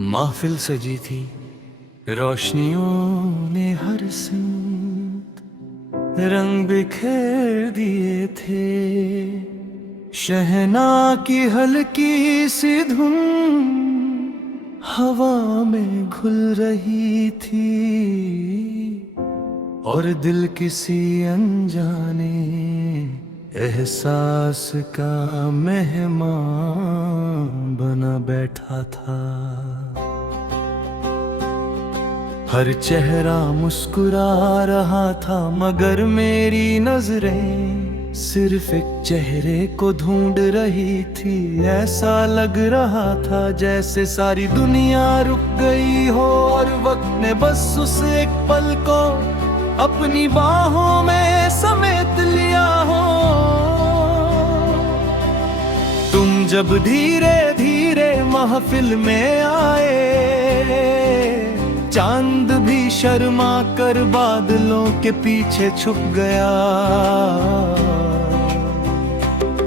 महफिल सजी थी, रोशनियों ने हर सिमत रंग बिखेर दिए थे। शहना की हल्की सी धुन हवा में घुल रही थी और दिल किसी अनजाने एहसास का मेहमान बना बैठा था। हर चेहरा मुस्कुरा रहा था मगर मेरी नजरें सिर्फ एक चेहरे को ढूंढ रही थी। ऐसा लग रहा था जैसे सारी दुनिया रुक गई हो और वक्त ने बस उस एक पल को अपनी बाहों में समेट लिया हो। तुम जब धीरे धीरे महफिल में आए, चांद भी शर्मा कर बादलों के पीछे छुप गया।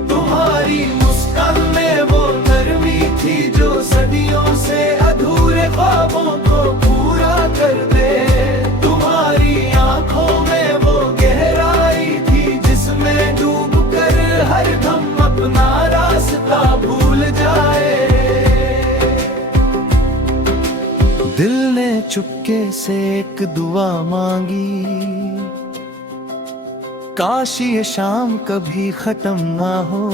तुम्हारी मुस्कान में वो नरमी थी जो सदियों से अधूरे ख्वाबों को पूरा कर दे। तुम्हारी आंखों में वो गहराई थी जिसमें डूब कर हर दम अपना रास्ता भूल जाए। दिल ने चुपके से एक दुआ मांगी, काश ये शाम कभी खत्म ना हो।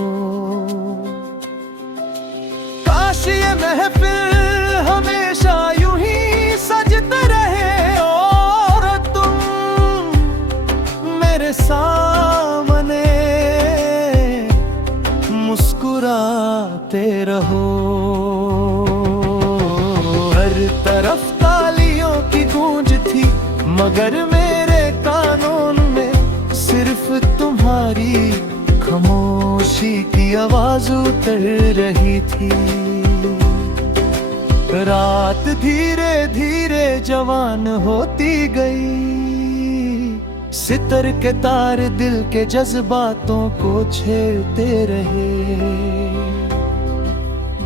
काश ये महफिल हमेशा यूं ही सजते रहे और तुम मेरे सामने मुस्कुराते रहो। हर तरफ तालियों की गूंज थी मगर मेरे कानों में सिर्फ तुम्हारी खामोशी की आवाज उतर रही थी। रात धीरे धीरे जवान होती गई, सितर के तार दिल के जज्बातों को छेड़ते रहे।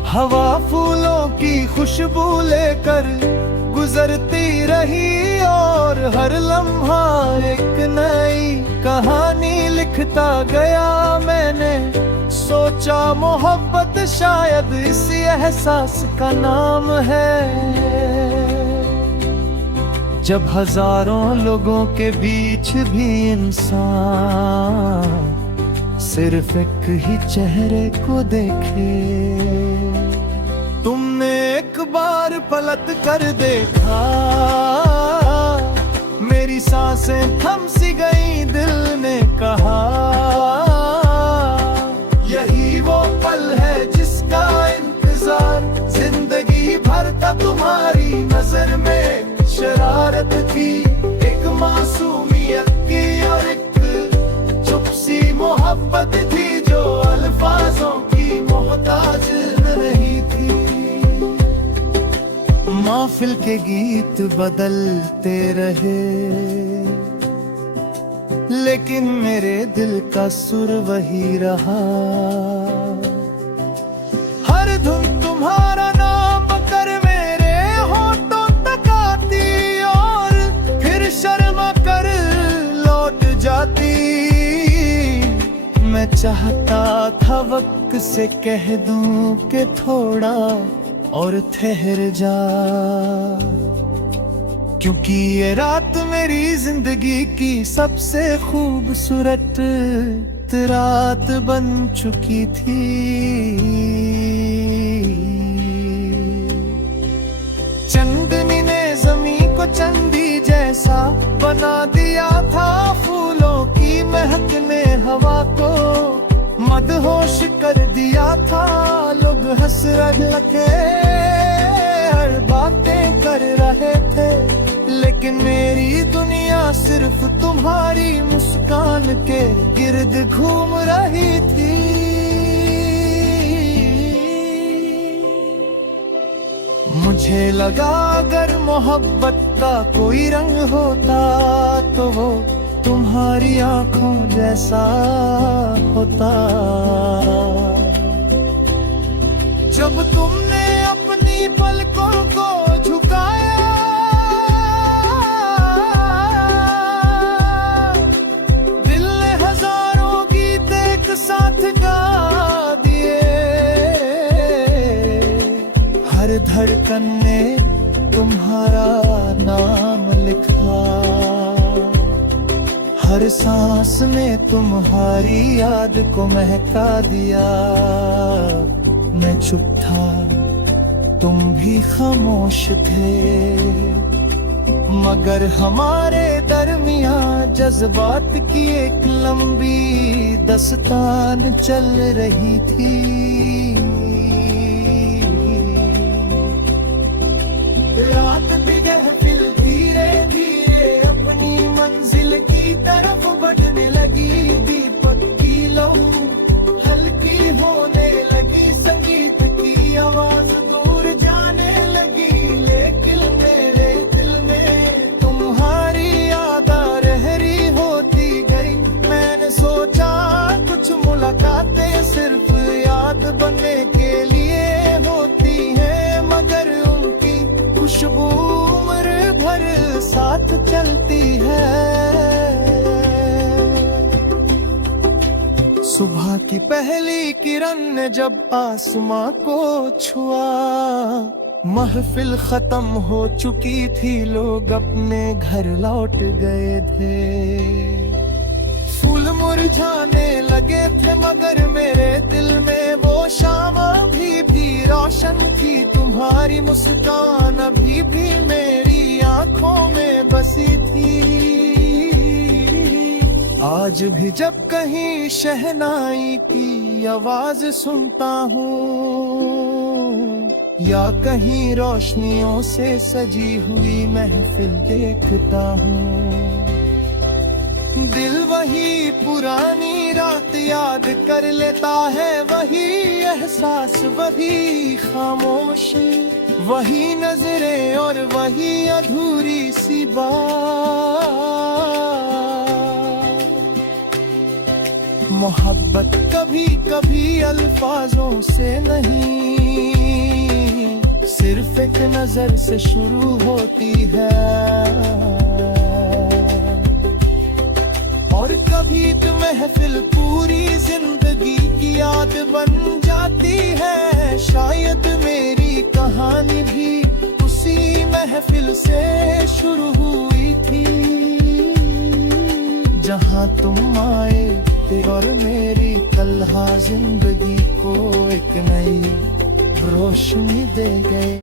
हवा फूलों की खुशबू लेकर गुजरती रही और हर लम्हा एक नई कहानी लिखता गया। मैंने सोचा मोहब्बत शायद इसी एहसास का नाम है। जब हजारों लोगों के बीच भी इंसान सिर्फ एक ही चेहरे को देखे। तुमने एक बार पलट कर देखा, मेरी सांसें थम सी गई। दिल ने कहा यही वो पल है जिसका इंतजार जिंदगी भर था। तुम्हारी नजर में शरारत थी, एक मासूमियत की और एक चुप सी मोहब्बत थी जो अल्फाजों की मोहताज नहीं थी। महफिल के गीत बदलते रहे लेकिन मेरे दिल का सुर वही रहा। हर धुन तुम्हारा नाम कर मेरे होठों तक आती और फिर शर्मा कर लौट जाती। मैं चाहता था वक्त से कह दूं कि थोड़ा और ठहर जा, क्योंकि ये रात मेरी जिंदगी की सबसे खूबसूरत रात बन चुकी थी। चंदनी ने ज़मीं को चंदी जैसा बना दिया था। फूलों की महक ने हवा को मदहोश कर दिया था। लोग हंस रहे थे, हर बातें कर रहे थे लेकिन मेरी दुनिया सिर्फ तुम्हारी मुस्कान के गिर्द घूम रही थी। मुझे लगा अगर मोहब्बत का कोई रंग होता तो वो तुम्हारी आंखों जैसा होता। जब तुमने अपनी पलकों को हर धड़कन में तुम्हारा नाम लिखा, हर सांस ने तुम्हारी याद को महका दिया। मैं चुप था, तुम भी खामोश थे, मगर हमारे दरमियां जज्बात की एक लंबी दस्तान चल रही थी। रात भी गहफिल धीरे धीरे अपनी मंजिल की तरफ बढ़ने लगी। दीपक की लौ हल्की होने लगी, संगीत की आवाज दूर जाने लगी, लेकिन मेरे दिल में तुम्हारी याद रहरी होती गई। मैंने सोचा कुछ मुलाकातें सिर्फ याद बनने के लिए होती हैं, मगर उनकी खुशबू उम्र भर साथ चलती है। सुबह की पहली किरण ने जब आसमां को छुआ, महफिल खत्म हो चुकी थी, लोग अपने घर लौट गए थे। फूल मुरझाने लगे थे, मगर मेरे दिल में वो शाम अभी भी रोशन थी। तुम्हारी मुस्कान अभी भी मेरी आंखों में बसी थी। आज भी जब कहीं शहनाई की आवाज सुनता हूँ, या कहीं रोशनियों से सजी हुई महफिल देखता हूँ, दिल वही पुरानी रात याद कर लेता है। वही एहसास, वही खामोशी, वही नजरें और वही अधूरी सी बात। मोहब्बत कभी कभी अल्फाजों से नहीं, सिर्फ एक नजर से शुरू होती है। और कभी तो महफिल पूरी जिंदगी की याद बन जाती है। शायद मेरी कहानी भी उसी महफिल से शुरू हुई थी, जहां तुम आए थे और मेरी तन्हा जिंदगी को एक नई रोशनी दे गए।